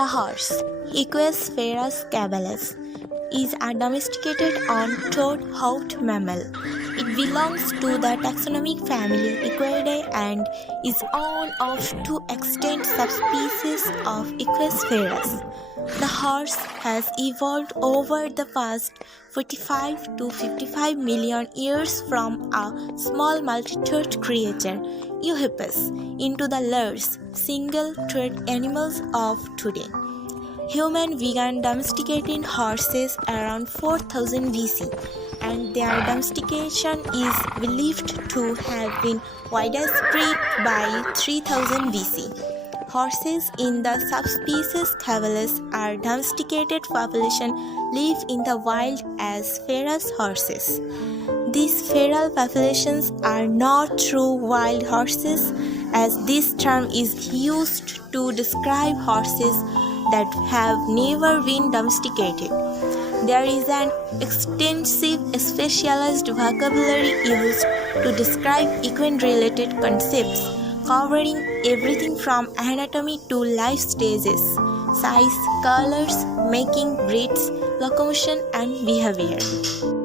The horse, Equus feras cavalus, is a domesticated on-toed-hoofed mammal. It belongs to the taxonomic family Equidae and is one of two extant subspecies of Equus feras. The horse has evolved over the past 45 to 55 million years from a small multi-toed creature, hippos, into the large, single-toed animals of today. Humans began domesticating horses around 4000 BC, and their domestication is believed to have been widespread by 3000 BC. Horses in the subspecies Cavalus are domesticated population live in the wild as feral horses. These feral populations are not true wild horses, as this term is used to describe horses that have never been domesticated. There is an extensive specialized vocabulary used to describe equine-related concepts, covering everything from anatomy to life stages, size, colors, making, breeds, locomotion, and behavior.